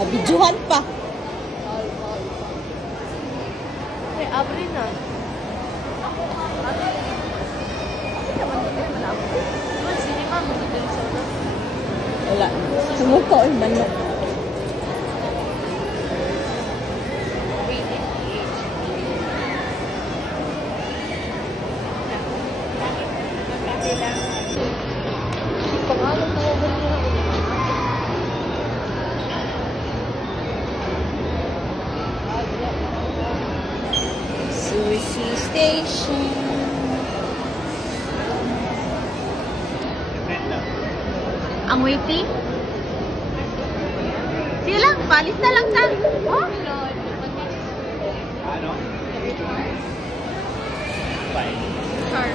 Nabidyohan pa. Okay, abri na. Ako naman naman ako. Diba, sinima mo din sa una? Wala. Sumuko ay manok. Pangalan ko ba niya? Sushi Station. Ang waiting? Sige lang, palis na lang ta. Oh? Ano? Fine. Sure.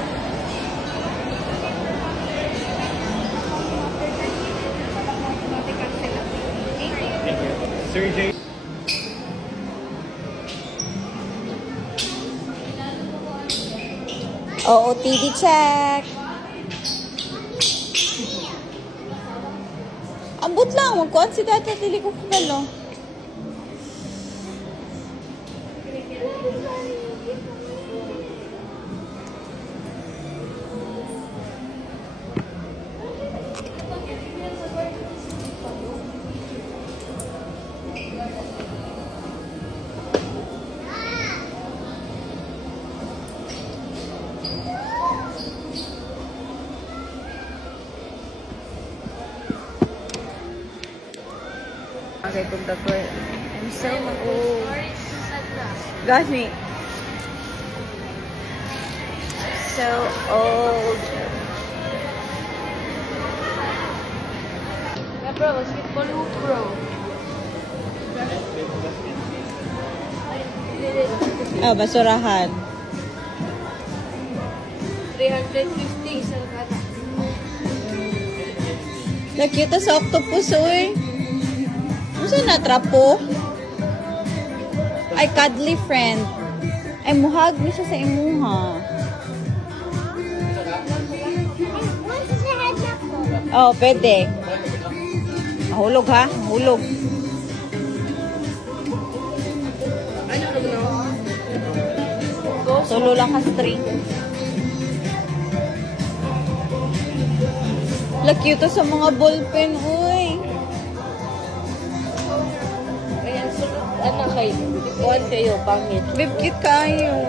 Thank you. Sir J. OOTD check. Ambot lang, magkuhan si dati, dili ko kalo. Okay, punta ko. I'm so old. Gani. So old. Yeah, bro, basketball hoop, bro. Oh, basurahan. 350 sa kata. Nakita sa octopus, oy. Ano na trapo? Ay, cuddly friend. Ay, muhag mo siya sa imuha. Oh, pwede. Mahulog ha? Mahulog. Ano naman no? Solo lang ka string. Laki ito sa mga ballpen, uy. Kaya ano kayo? Ikuan kayo, pangit. Babe, cute kayo.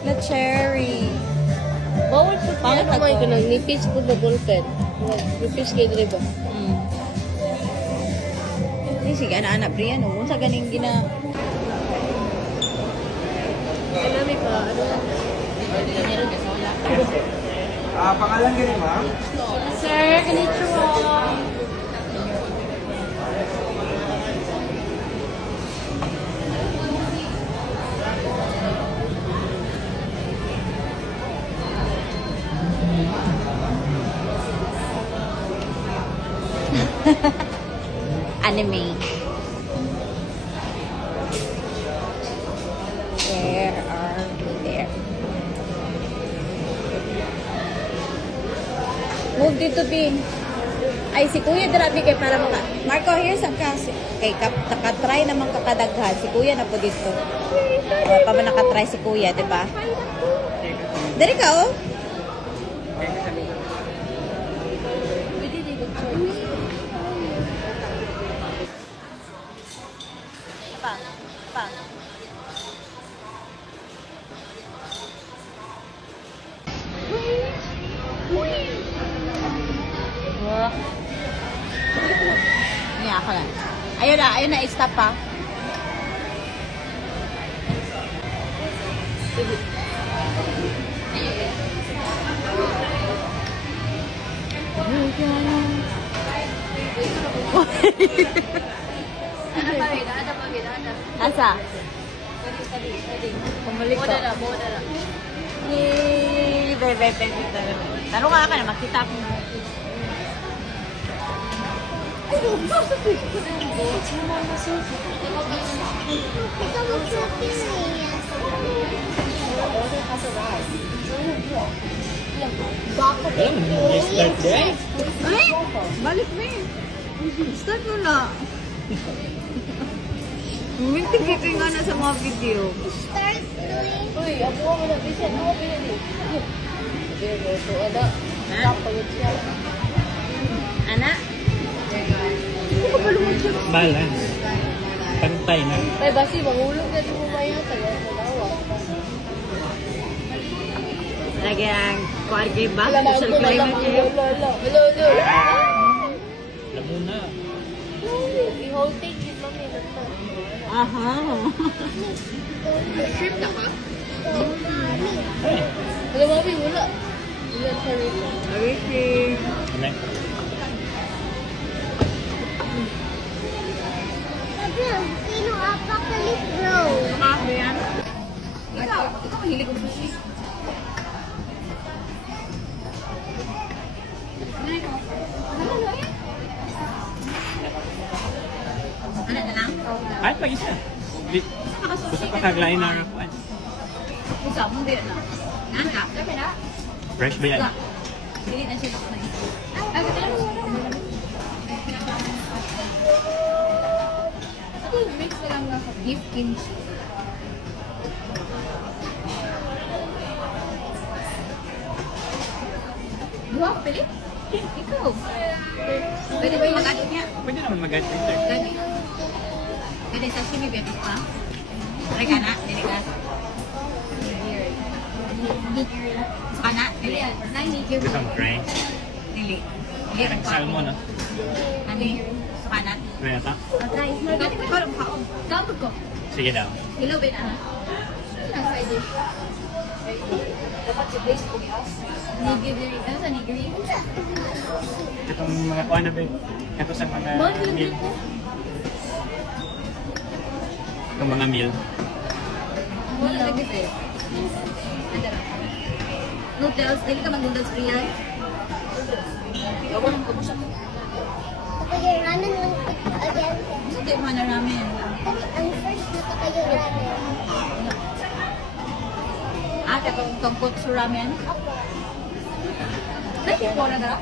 Na cherry. Bawal sa Pangit ano may ako. ko nang nipis ko na ballpen. Nipis kayo dito ba? Sige, anak-anak, Brian. Kung sa ganing gina... Ano may pa? Ano? Pangalan ka rin, ma'am? Sir, konnichiwa. Anime. Where are we there? Move dito, B. Ay, si Kuya darabi kay para maka... Marco, here's ang kasi. Kay nakatry naman kakadaghan. Si Kuya na po dito. Pa man nakatry si Kuya, di ba? Dari ka, oh. Pwede dito choice. Pang. Pang. Niya ako lang. Ayun na, stop pa. Asa? Pumalik ko. Moda na. Yay! Bebe. Taro ka na, makita ko na. Ay, Start there? Ay! Balik na eh. Start mo na. Mintig nga na sa mga video. Start doing. Uy, ako mo na bisan. Ako pinili. Pero ito, ada. Kapagod siya. Anak? Balance. Pantay na. Ay, basi, mangulog na di mo maya. Tayo sa lawa. Lagi ang kuargay ba? Alam mo, Social ako climate malaki. kayo. Lolo, lolo. Alam mo na. I-hold take it, mami. Aha. Shrimp na ka? Alam, mami, wala. Wala sa rito. Everything. Ano? Sabi ang Pino Apocalypse Bro. Makabe yan? Ikaw mahilig ko sushi. Ano na lang? Kahit pag isa. Gusto pa kaglain na rapuan. Isa mo din na. Nanda? Sabi na? Fresh ba yan? Hindi na siya na ito. Ay, mix na lang na beef kimchi. Dua, pili? Ikaw. Pwede ba yung mag-add niya? Pwede naman mag-add later. Gani. Pwede sashimi betis pa? Try ka na, dili ka. Saka na, dili. Gusto kang try. Dili. Dili, rin pa. Salmon, no? Ani, saka na. Try ata? Try. Gani ko ikaw lang kaon. Gawag ko. Sige daw. Hello, Ben, ah. Ang side dish. Dapat si Blaze ko yas. Nigiri. Ano sa nigiri? Itong mga kuha na ba? Ito sa mga meal. Itong mga meal. Wala lagi ba eh. Noodles. Dili ka mag-noodles free yan. Ikaw ko lang ko siya. Kapag yung ramen lang again. Gusto tayo mga na ramen. Ang first na kapag yung ramen. Ah, kaya kung kutsu ramen. Dahil po na dara?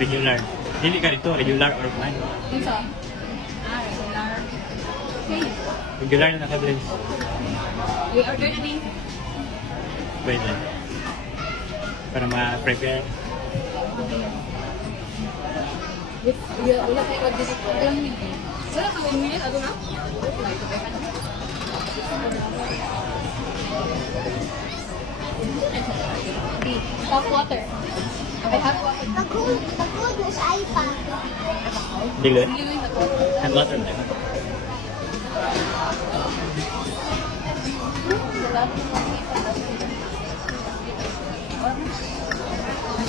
Regular. Dili ka dito, regular or plan. Yung sa? Ah, regular. Okay. Regular na naka-blends. I-order na din. Pwede. Para ma-prepare. Wala kayo mag-direct. Wala kang minute, ano na? Hot water. Okay, hot water. Pag-hold na sa iPa. Dili. Liluin na po. And water na.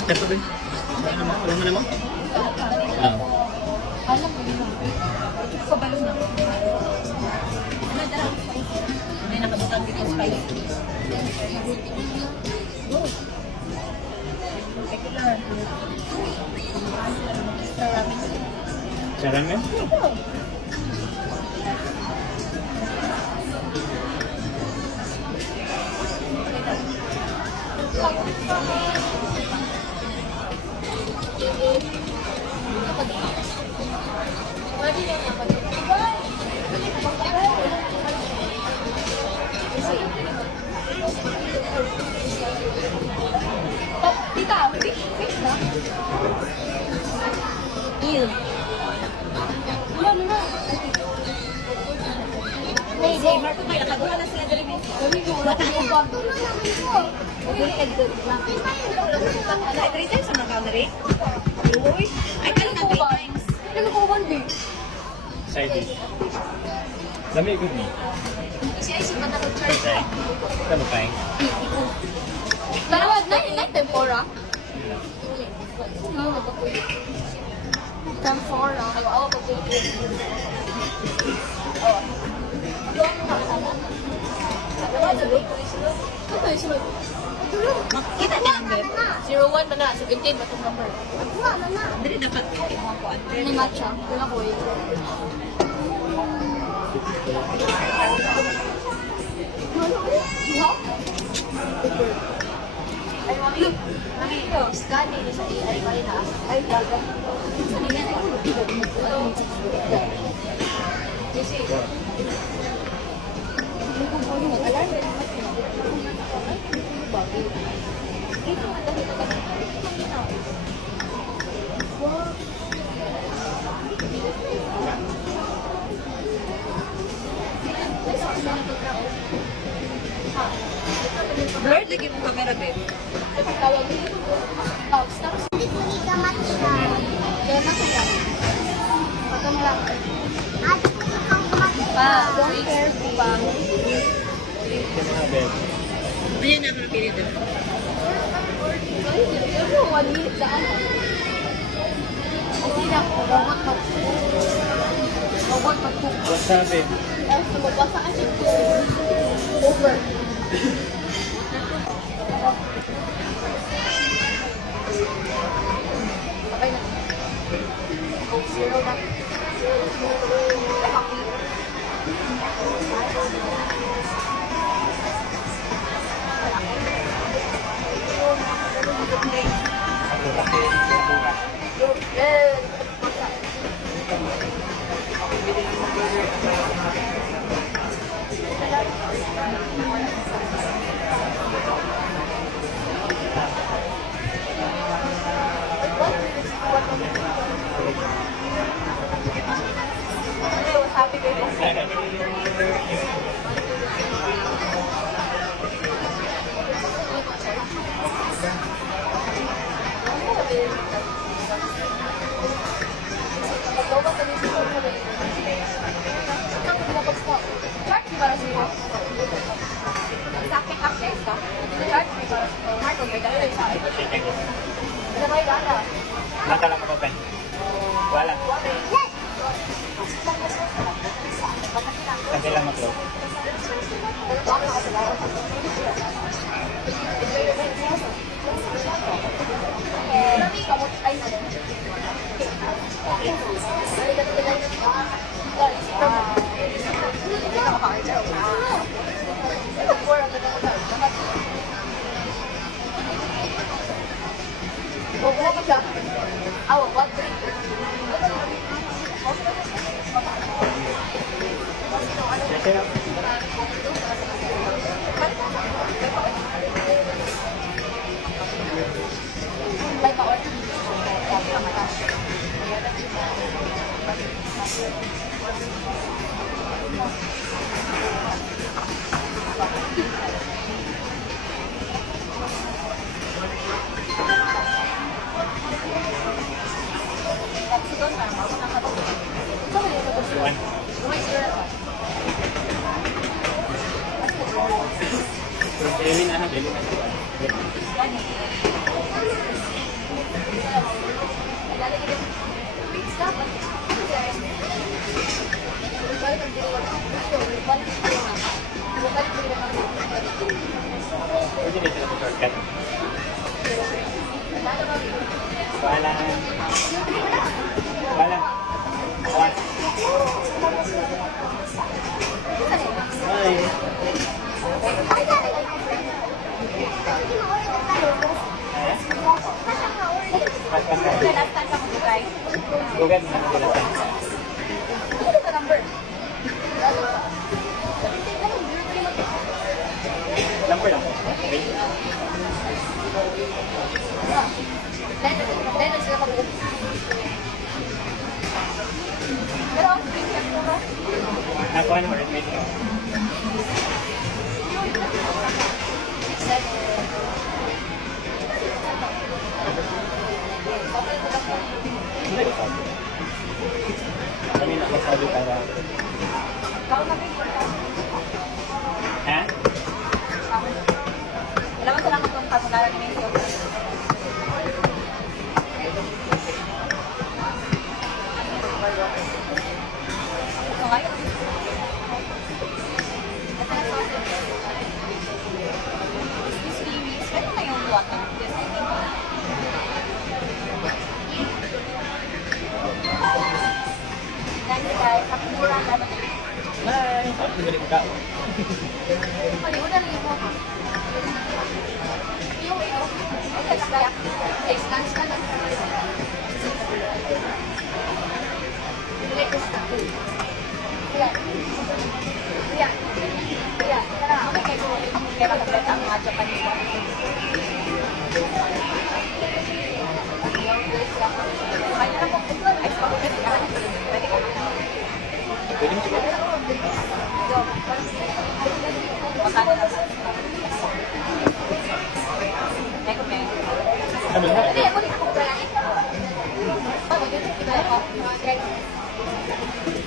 Kato ba? Ano mo? Wala mo na mo? Ah. Alam ko yun. Kabalo na. Ano dara? May nakabutang dito yung spice. Oh. Regular. Extra ramen. Sa ramen? Tita, fish na? Ew. Ano na? Hey, Marco, may nakaguha na sila dali. Bata ko ba? Tulo naman ko. Dili ka dito. Ano, 3 times ang nakaunari? Uy. Ay, kali na 3 times. Nagkukuhan din. Side dish. Dami good ni. Siya ay sipat ako charge. Try. Ano pa eh? Dalawa, na tempura. Tempura. Ako pag Kita niya ang beb. 01 na na. 17 ba itong number? Wala na na. Dili dapat imuha ko. Ni matcha. Wala ko eh. Ay, mami. Mami, scan din sa AI. Ay, na. Ay, gaga. Blurred lagi mo camera, babe. Hindi ko ikamat siya. Kaya na siya. Patong lang. Ate ko ikamat siya. Pa, don't care pa. Kasi na, babe. Ano yun na napili doon? Pero 1 minute na ano. Kasi na, robot mag-cook. What's up, babe? Tapos lumabasa kasi over. Okay na. Coke zero na. Good. Mata lang ako, Ben. Wala. Kasi lang mag-load. Kasi lang. One. Eli na, Eli na. Pwede na sila sa shortcut. Wala. Wala. One. Bye. Gugat na nila. Number lang. Okay. Nakuha na mo rin. Kami nakasabi para. Ha? Salamat sa lang itong pagmularan ni Messi. So ngayon, this series, pwede na yung luwag na. Thanks guys, kapimura naman. Bye! Ako galing ka. Palimutan niyo mo. Yung ito, ay kaya, ay stance ka lang. Like this na. Kaya,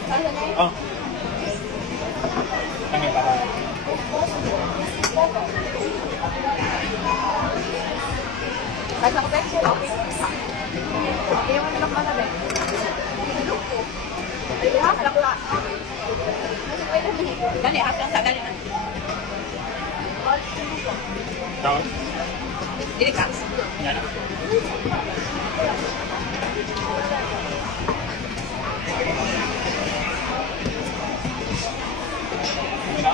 Oh. Kami para. Kahit ako, Bex, okay. Okay yung anak na, Bex. Ay, half lang lang. Kasi pwede na eh. Dali, half lang sa dali na. Tapos, Dili ka. yan. Ano na?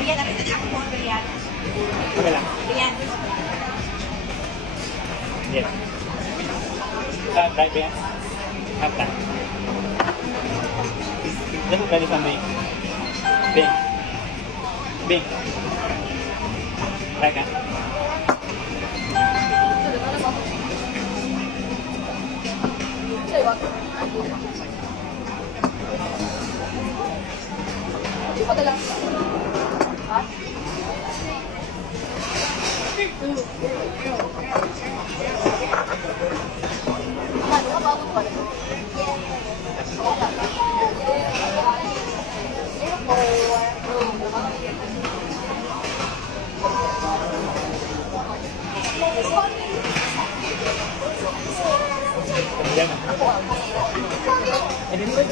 Riyan na rin ako po, Riyan. Okay lang. Riyan. Yes. Sa drive yan. Half time. This is ready from Bing. Bing. Bing. Right now. Say what? Okay lang. Ha? Ano ka bago pa? Yan. Eh, din ba?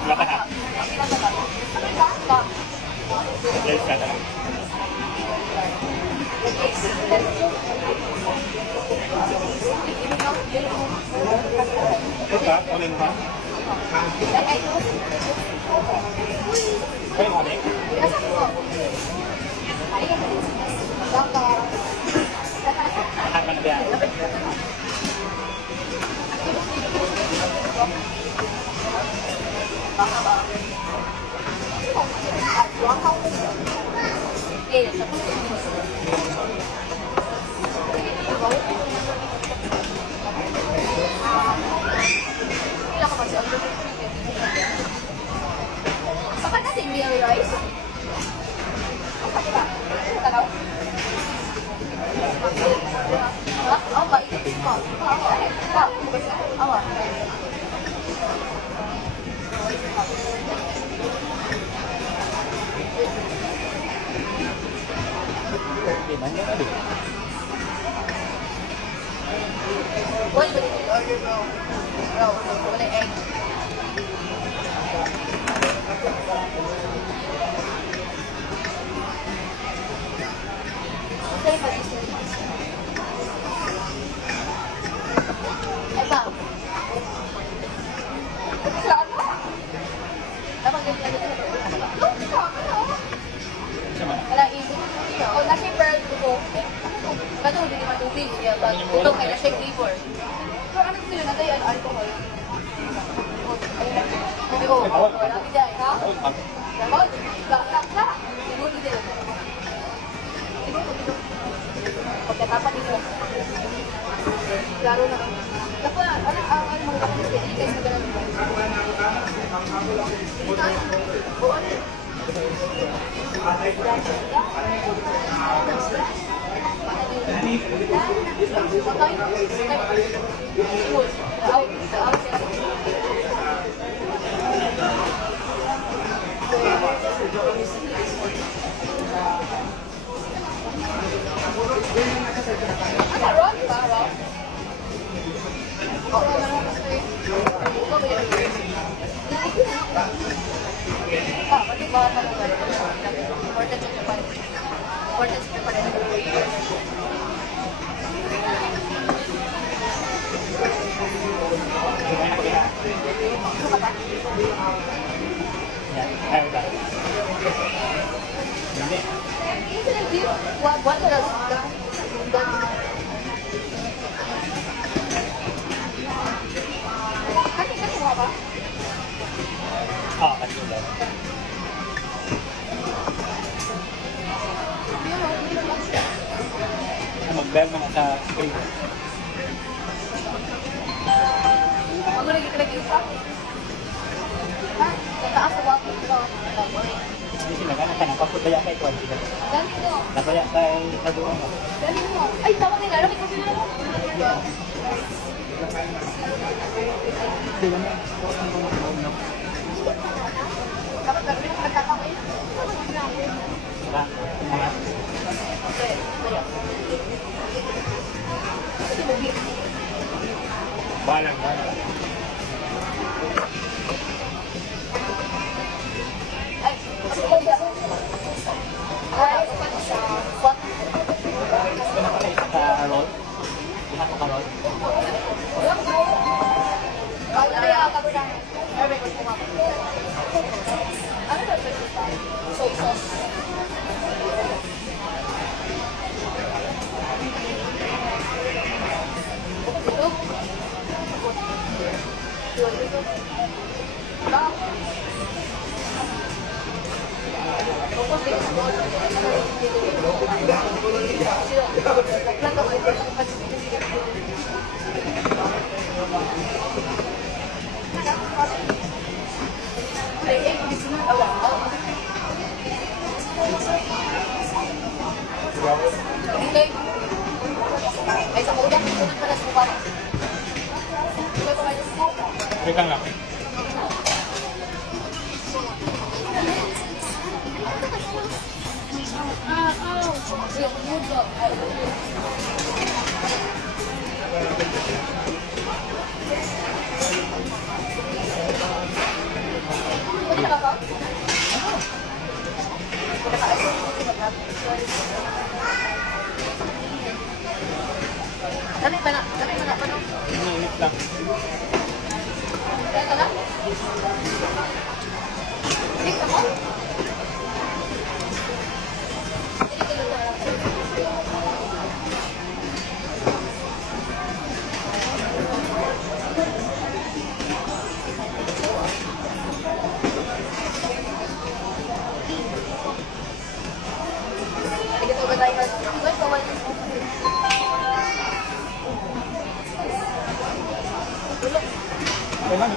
Wala ka ha? Yes, ka lang. Ito, ulit mo. Kaya mo, Bing? Hapa na biya. Bakit natin meal rice? Tanaw? Ha? Oh, maitit ko. Awa. Di man yun, Bing. What did you order, bro? Bro, wala egg. Say pa dito. Ay ba? Saan mo? Dapat ganyan dito. Sama na. Wala ibig. Oh, nasa pearl ko. Kato, hindi naman tubig. Ito kaya siya flavor. Pero ano sila na tayo? Alcohol. Oh, wala bigay, ha? Dapat, la. Siguro dito. Pagkatapan dito. Klaro na. Dapat, ano mga kapatid? Hindi kayo sa ganun. O, ano? Yan. Ayaw ka. Hindi. Ah, kasi lang. Mag-bell mo na sa screen. Ako lagi isa. Ha? Nataas sa water ko. Hindi sila ka na papudaya kay Kwan sila. Dami mo. Napaya kay Kaduang. Dami mo. Ay, tama nila. Alam ko sila mo. Sila na. Dapat gagawin ko nagkakamay. Sila. Mga. Okay. Kaya. Kasi mo, beef. Balang. Ay, kasi mo, beef. Ay, what? Ito na pala isa ka roll. Lahat ka roll. Ano na yung ako na? Ano ba ito? Soy sauce. Okay. Ay, sa ulam, sunod pa na sa mukha. Okay, kumain sa mukha. Wait lang lang. Dami pa na. Init lang. Dami pa na. Dik ako? Ito ba tayo? Ito ba tayo? Wait lang. Wait lang.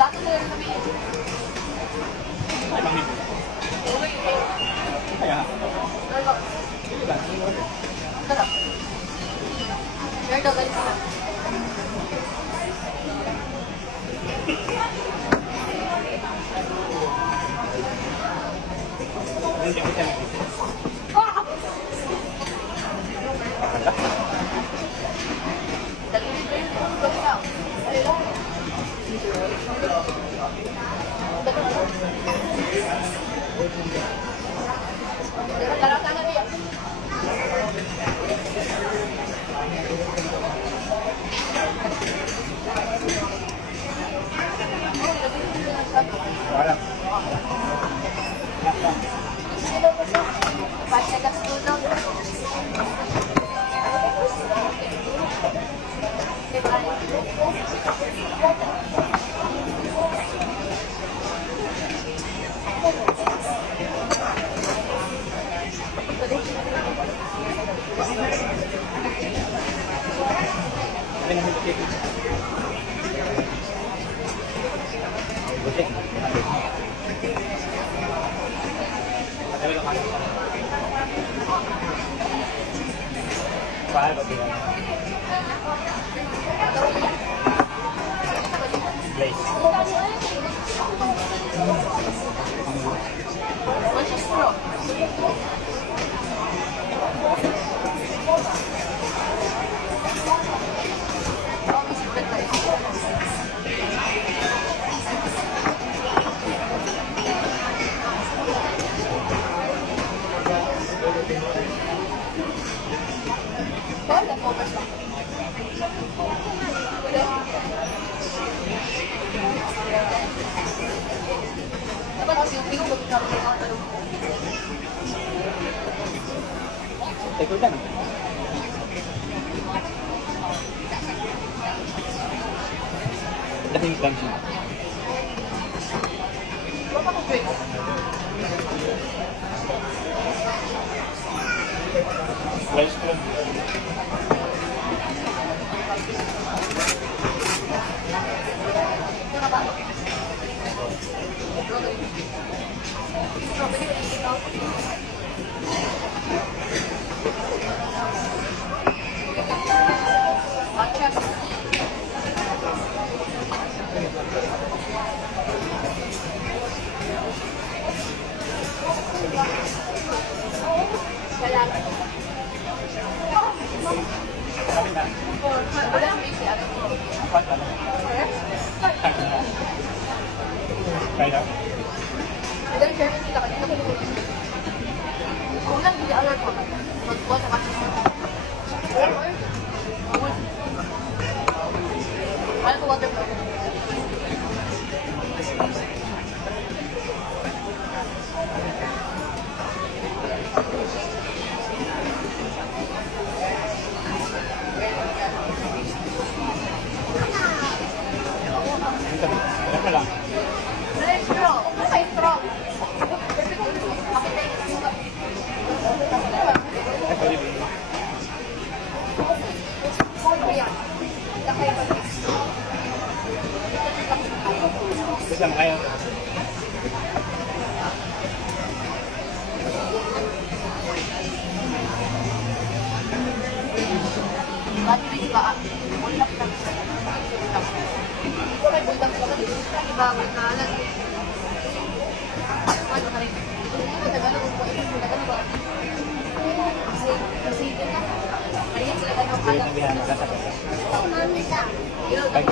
Bakit na lang kami? Wait lang. Uy, uy. Kaya. Ano? Wait lang. Tara. Share daw ganito. Hindi ko siya Ah! nakita. Dali dito yung tulog na. Dali lang. Tara, niya. Wala. 5 seconds cool down. Hindi na hindi. Butik. Pahal ba sila? Place. What's your straw? Oh, may secret life. Oh, leftovers lang. Wala. Dapat kasi yung pinong mag-travel ng ano. Take lang. Dahil lang siya. Wala pa kong drink. Rice cream. Ito na ba? Pwede ko i-take out. Sabi na. What? Ano? Kaya? Then, share mo sila kanina ko nung kung lang hindi alert ko. Magbuhat sa kasi. Ano ko water flow? Ano pa lang? Nice straw. Ano kayo straw? Kapit na yung Ay, pwede ba? Ayan. Lakay ba? Gusto lang kaya. Bakit may iba? Bulak lang. Ito may bulak lang. Iba, bulak lang. Ano ka rin? Ito, nag-ano ko. Ito, nag-ano ba? Kasi ito na. Kaya sila ano Sige, alam. nabihan mo. Lasa ka. Mami ka. Bye.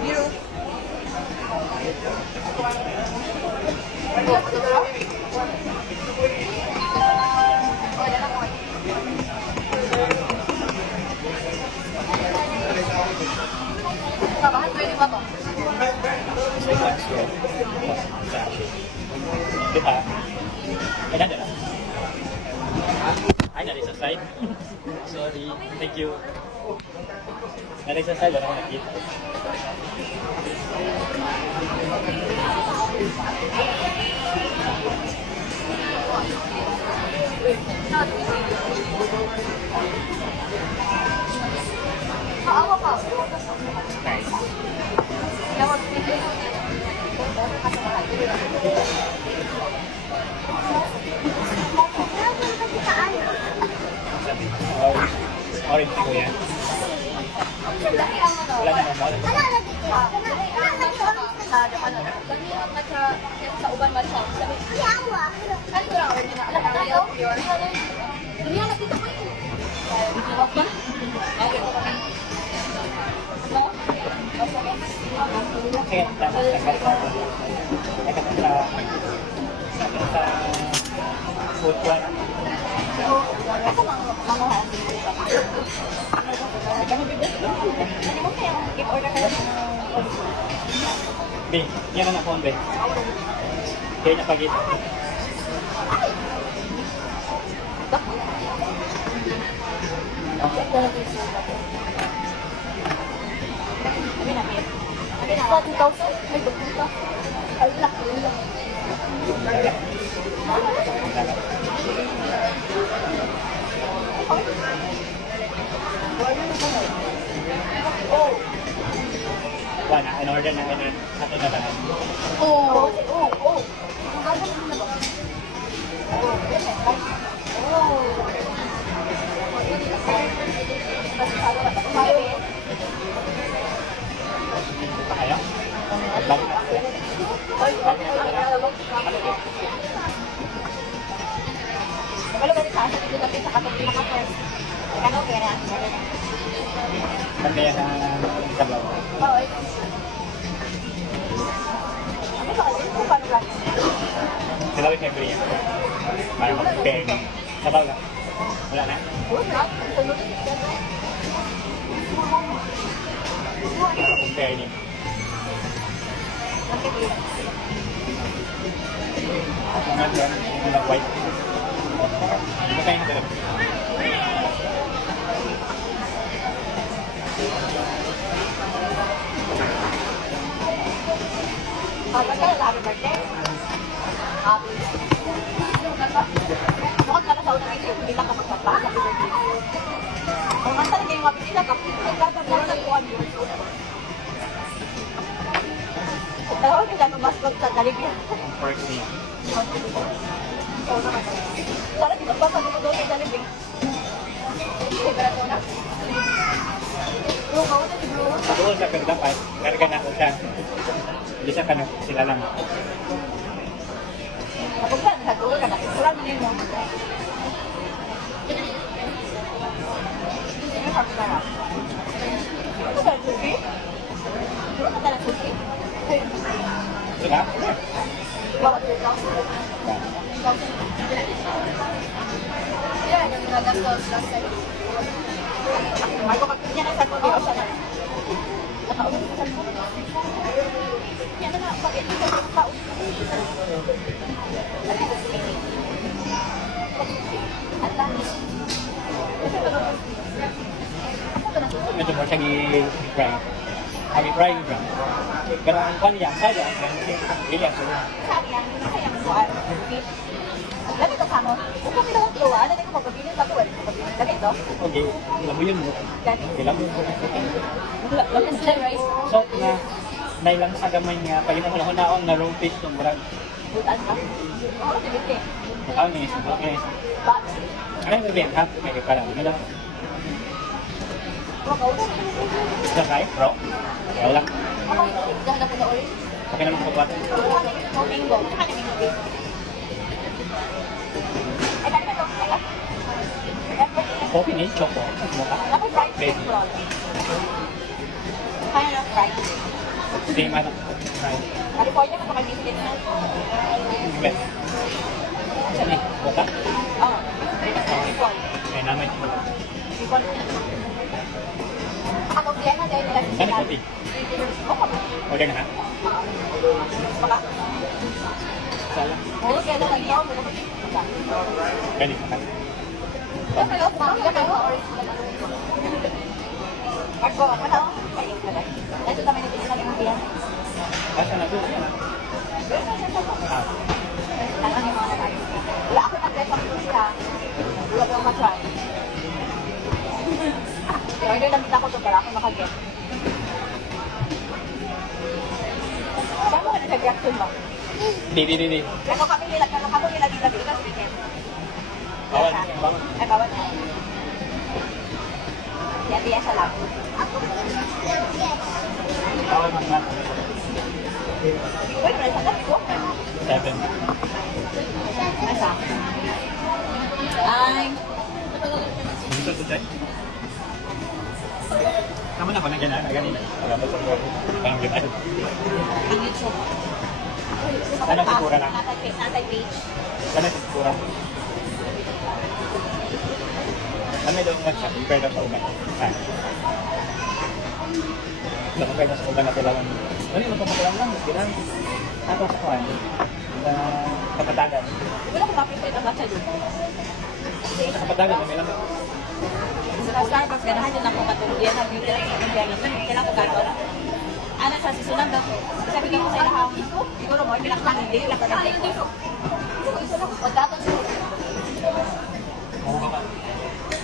Zero. Kabahan, pwede ba to? Kita. Ay, nandun na. Ay, nari sa side. Sorry. Thank you. Nari sa side. Wala ko nakita. Kaawa ka. Nice. Dapat Sabi. Orange ko yan. Wala na mo. Ano lagi ko? sa uban man siya. Yawa. Ano ko lang original? Alam mo tayo? Dunia na dito ko yun. Okay. No? Okay. Sa food one. Kasi mga house. Ano mo kaya give order kayo ng Be, yan ang phone, be. Kaya niya pagit. Sa 2,000? May bagong ka? Alak. Wala, in-order namin na ato na lang. Oh. Pa kayo? Balik na sila. Wala ba sa akin dito natin sa katong pinaka-first? Ano pera? Kaya sa sabaw. Oo. Ano ba kasi kung paano lang? Sila with every yan. Para mag-prepare ng sabaw lang. Wala na? Wala. Prepare niyo. Mga dyan, mga white. Ito kayo na talaga. Happy birthday. Happy. Bukod ka na sa sa unang ito, hindi lang ka magpapasa. Kung ang talaga yung mapit nila, kapit nagkatapos sa 2 years old. Tawag nila ng mascot sa Caribbean. Pork niya. Sana dito ba sa doon sa Jollibee? Doon sa dapat, karga na ko siya. Hindi siya kanang sila lang. Kapag saan, sa doon ka na. Kurang mo yun mo. Ano ka na? Ano ka na sushi? Ano ka na sushi? Ito na? Bawat yun lang. Yan, yung nagastos last time. Marco, yan ang sarko dito sa na. Nakaulit sa sarko. Yan na, bakit ito sa tao? At lang. Medyo more siya i-fry. Ang i-fry niya. Pero ang kwan niya, kaya, hindi ako. Sayang, sayang ko. Lagi ito sa mo. Kung kami lang ang tuwa, ano ko magpapilin pa ko? Lagi ito? Okay, alam mo yun mo. Gani? Kailan mo yun. Ano sa rice? So, na nailang sa gamay nga, pag mo lang naon na raw fish ng murag. Butan ba? Oo, nabiti. Ang nis, okay. Ba? Ano yung sabihin, ha? May parang, ano? Sa kay, bro? Wala lang. Ako, dahil ako na ulit. Okay naman ko ba? Domingo. Saka ni Mingo. Ay, kaya ito. Okay na yung choco. Mukha. Ako fried fish roll. Kaya lang fried. Hindi man. Right. California ko kami visit na. Wait. Saan eh? Mukha? Oo. Sipon. Ay, naman. Sipon. Ako, kaya na dahil nila Saan yung kopi? Oo. Order na ha? Baka. Sala. Oo, kaya na lang yun. Ganito ka. Kasi ako, mamila kayo. Marco, ano? Kain ka ba? Ito kami nito sa mga biyan. Asa na doon? Ah. Tangan yung mga naman. Wala ako nag-report ko siya. Wala ko ma-try. Pero order lang din ako ito para ako makaget. Saan mo ka nag-reaction mo? Di. Kano kami nila dito dito sa weekend? Bawal. Ay, bawal na. Yan, diyan siya lang. Bawal mga Uy, pero saan ko? 7. Asa? Ay, Dito to check. Kamu na ko na ganyan, ganyan. Parang ganyan. ang YouTube. Ano sigura lang? Natay page. Ano sigura? Ano may doon siya? Compare daw sa uman. Ah. So, compare daw sa uman na kailangan. Ano yung magpapagalang lang? Kailangan. Ako sa kuhan. Kapatagan. Wala ko mapipit ang matcha doon. Sa kapatagan, may lang. Sa Starbucks, ganahan yun ako katulog. Yan ang beauty lang sa mga ganyan. Kailangan ko gano'n. Ano sa susunod daw? Sabi ko sa ilahang, siguro mo, pinakang hindi lang ka na dito. Pagkatong siguro. Oo ba ba?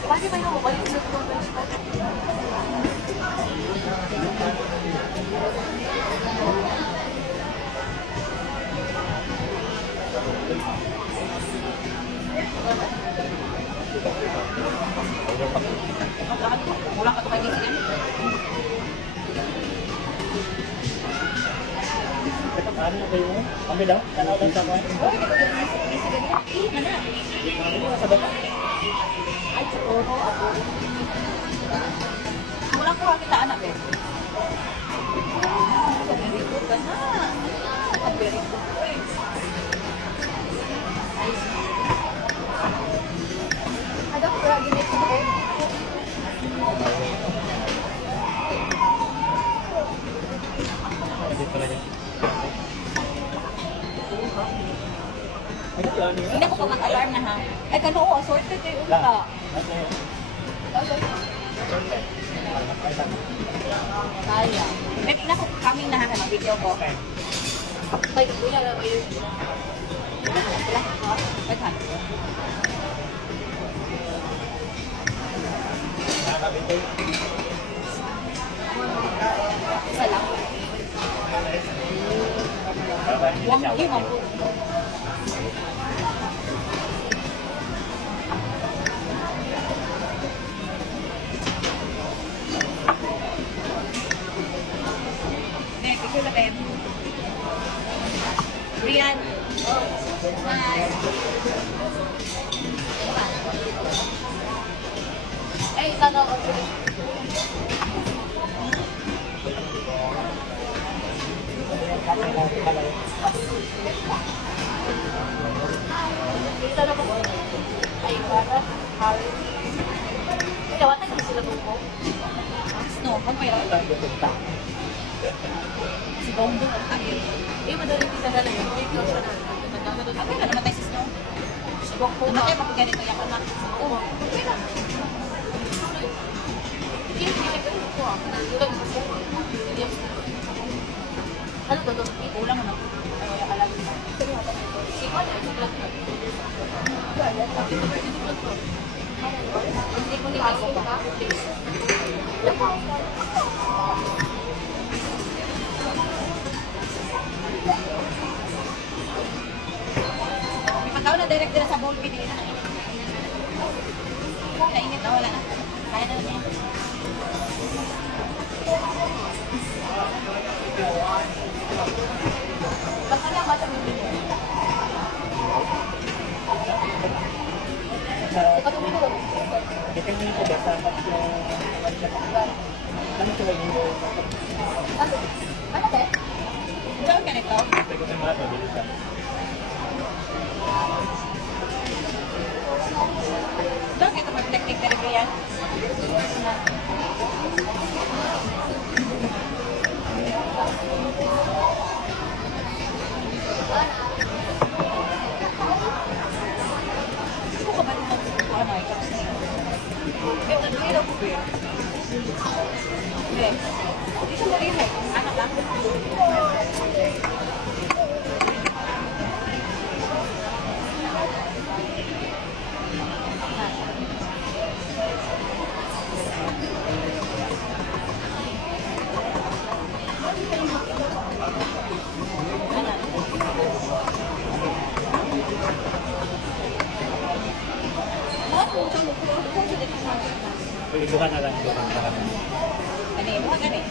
Pwede ba yung mukha yung Wala ka ito kayo din. Ano na kayo? Kami daw? Tanaw daw sa kuhan? Sa baba? Ay, siguro ako. Wala ko kita anak eh. Very good ka na. Very good. Ada ko lagi nito eh. Dito lang yun. Ay, ano yun? Hindi ko pa mag-alarm na ha. Ay, kano ko, assorted eh. Ulo ka. Kaya. Maybe na ko coming na ha, ng video ko. Okay. Like, kuya, Wala. Wala. sabi ko. Isa lang. Para hindi na siya. Wanggi, mampu. Next, ikaw na Ben. Rian. Hi. Eh, isa na ako. Isa na ako. Ay, para. Harry. Kaya, wata yung sila ko. Snow, kung may lang. Si Bongbong ang tayo. Eh, madaling isa na lang yun. May close na. Ako na namatay si Snow. Subok po Namatay ba? pa kung ganito yung anak. Oo. Okay na. Hindi, hindi ko ito ah. Nandun ko po. Ano to? Kulang mo na. Ay, wala ka lang. Ikaw na, ito lang. Hindi ko nila ko pa. May pagkaw na direct na sa bowl pinili na. Kainit na, wala na. Kaya na niya. Basta lang mata mo dito. Patungin ko. Depende ko ba sa ano ko yung Ano te? Saan ka nito? ko sa mga pabili ka. Saan ka ito mag-technique ka rin yan? Gusto ka ba rin mag-sukuha na ikaw sa iyo? Eh, nag-ilaw ko ba yun? Hindi. Hindi siya marinig. Anak lang. Ibukan na lang. Ibukan na lang. Ano yun? Mga ganit.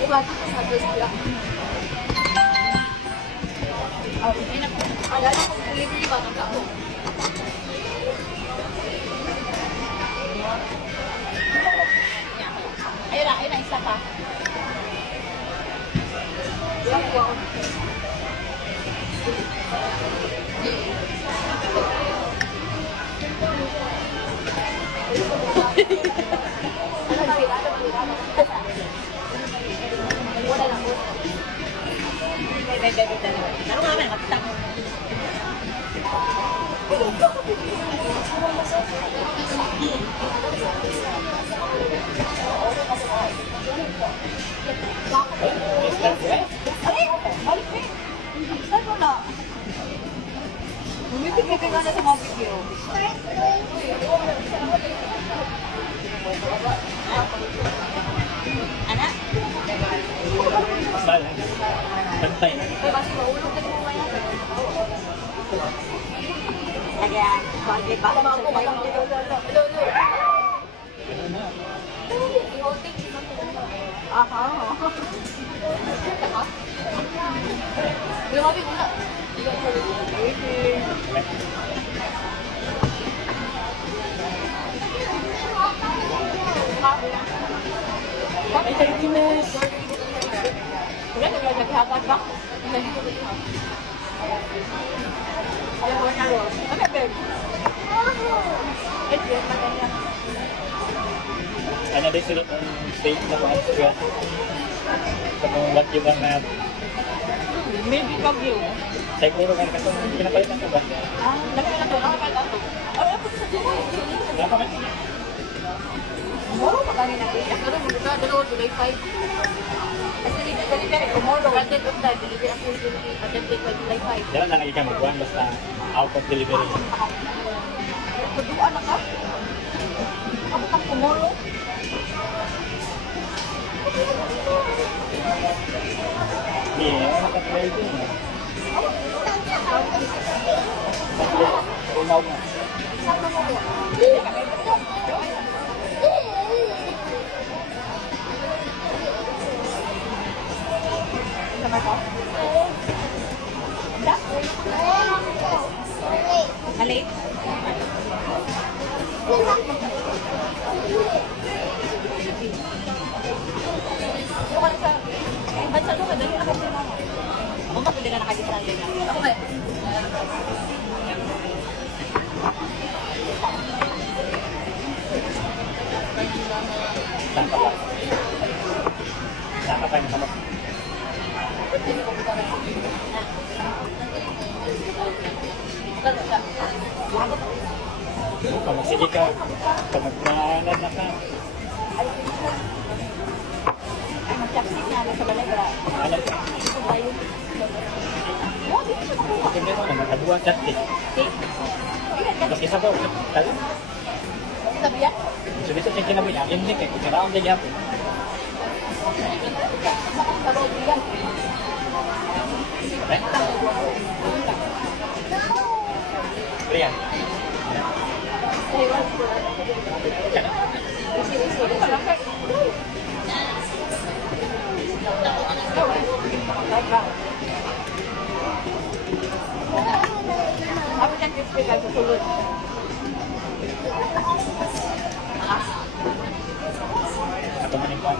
Iwagi ko sa dress nila. Oh, hindi na po. Alala ko delivery ba ng tao? Ayun na, isa pa. Ilang ko ako. Wala lang po. Laro ka naman, matitap. Ay! Balik eh! Saan mo na? Bumibigay ka nga na sa mga video. Anak? Masal. Bantay. Kasi maulog na mo kaya. Kaya, bagay ba? Hello, hello. Aha. Lumabi ko na. Bakit tayo kinis? Wala na ba naghahatag ba? Alam mo na ro. Ano ba? Yes, maganda. Ano din sila ang state na mga sila. Sa mga bagyo ba na Maybe bagyo. siguro nga kasi pinapalitan ko ba? Ah, dami na to. Nakapal to. Oh, Wala pa ba? Tomorrow pa kanina. Pero magka dalawa July 5. Kasi delivery tomorrow. Content of time. Delivery ako attempted by July 5. Dala na lagi ka magbuwan basta out of delivery. Kuduan na ka? Ako kang tomorrow? Yeah, nakatry din. Umaw na. Sama ko? Halip. Ba't sa lupa? Dali ako sa mama. Ako ba pwede na nakagisran din lang? Ako ba? Saan ka ba? Saan ka pa yung nakamot? Lalo siya. Pag magsige ka, pag magmaanan na ka, Ay, mag-chopstick na ako sa balay. alam ka. Kung meron na, nagkabuhan chapstick. Tapos isa pa, tala. Sabi yan? So, dito siya kinabi niya, hindi kayo, karaon din yapon. Sa road yan. Okay? Brian. Kana? Sabi niya, crispy ka, susunod. Ako man yung pan.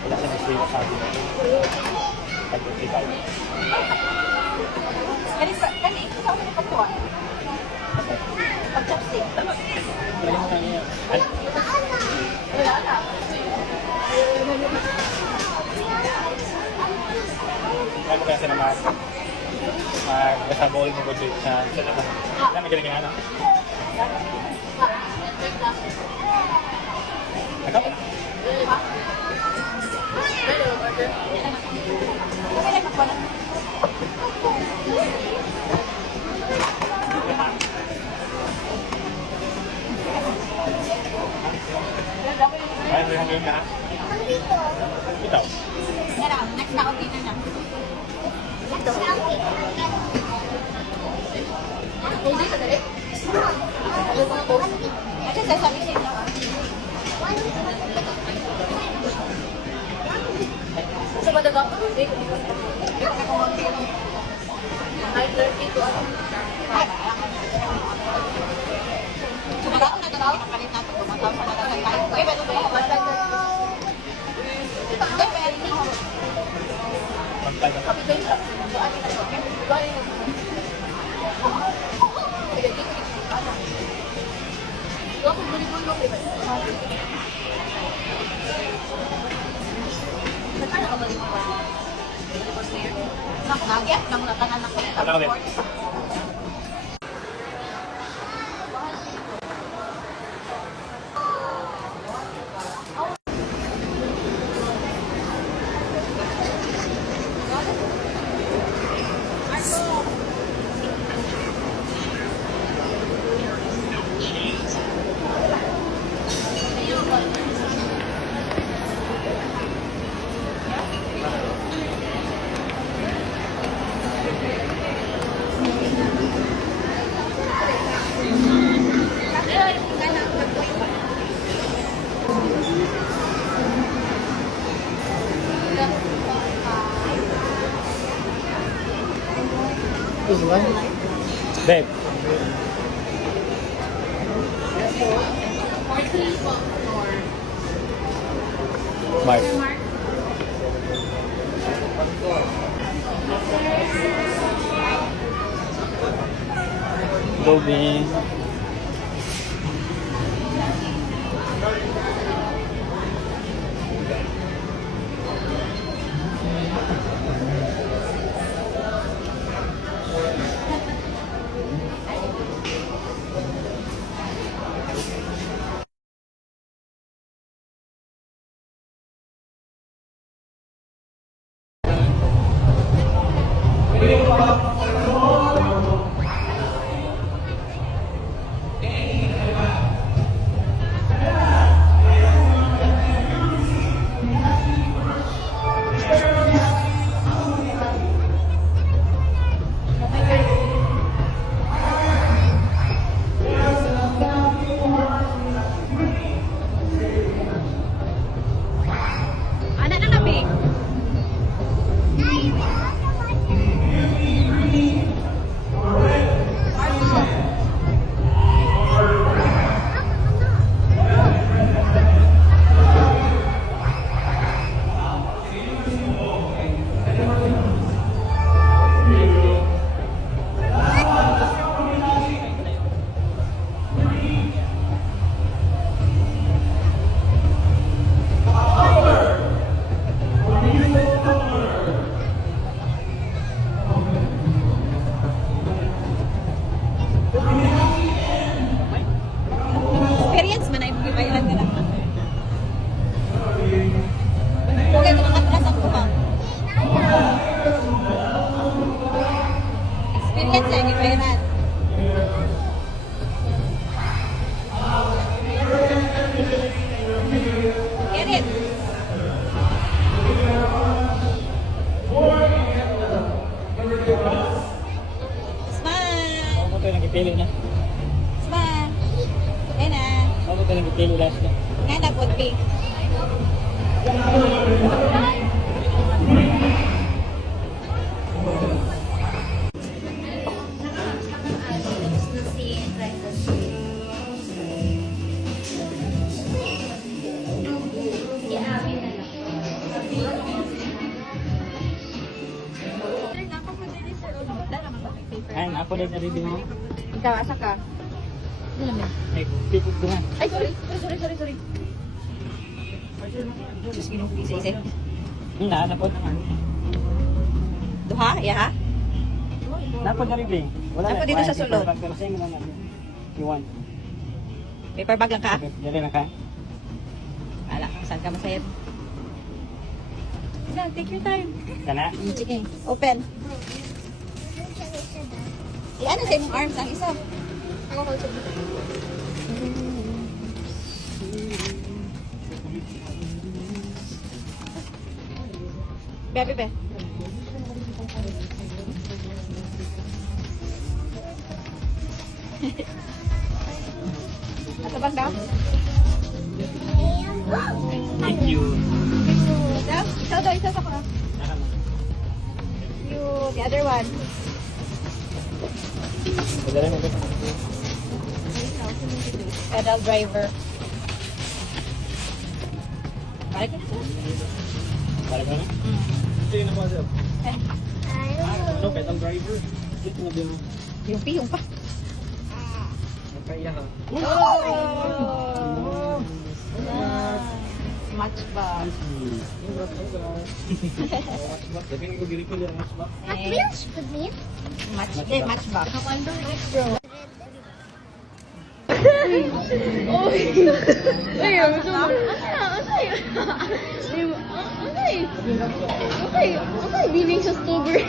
Wala siya may free wasabi. Pag-55. Kani, ito sa ako na pagkuha. Pag-chopstick. Wala mo nga niya. Wala na. Kaya mo kasi naman mag-basabol mo budget sa labas. Kaya may galing ano? Ikaw? Ay, may hanggang na. Ikaw? Next na ako dito na. Hindi ka dali? Ano ba ako? Kasi sasabi siya na. Sa madagang ko? Hindi ko mag-feel. 9:30 to ano? Sumaga ako na doon ako nakalit natin. Kumataw sa nalagang tayo. Ay, pero ba ako? Ay, pero hindi ko. Magpay ka. Sabi kayo sa ano na to? Gawin mo. Sige, dito. Ano? Ito ako buli-bulo. Saan ka buli-bulo? Nagyat lang na tanan ako. Ano ka, Beb? Babe. Mark. Loading. na. Smile. Ayan na. Ako ka lang kilo last na. Nga na po, pink. Ay, napo na rin din mo. Ikaw, asa ka? Ay, pipot ko nga. Ay, sorry. Sige. Napo naman. Duha? Ya ha? Napo na rin din. Wala Napo na. dito sa sulod. Pero sa'yo mo lang natin. Iwan. Paper bag lang ka? Dali na ka. Wala, saan ka masayad? Na, take your time. Sana. Sige. Open. Ano sa imong arms ang isa? Ako ko sabi. Bebe, be. Ato bang daw? Thank you. Isa daw, isa sa ka. You, the other one. Dali na ka. Pedal driver. Balik na. Balik mo na? Ito yung naman sir. Ano, pedal driver. Ito na din. Yung pa. Kaya ka. Oh! Match ba? Sabi ko diri ko yung mas ba? At least with me. Match ba? Biling sa stubborn.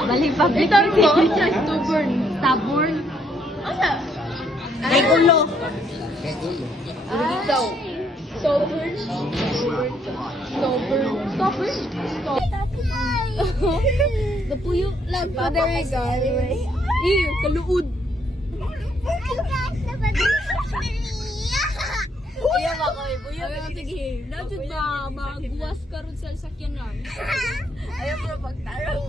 Balik public. Ito mo, sa stubborn. Stubborn? Asa? May ulo. So, stubborn? Stubborn? Stubborn? Napuyo lang pa there guys. Kaluod. Buya ba kami? Buya ba? Sige. Dapat ba magbuwas ka ron sa sakyanan? Ayaw mo pagtarong.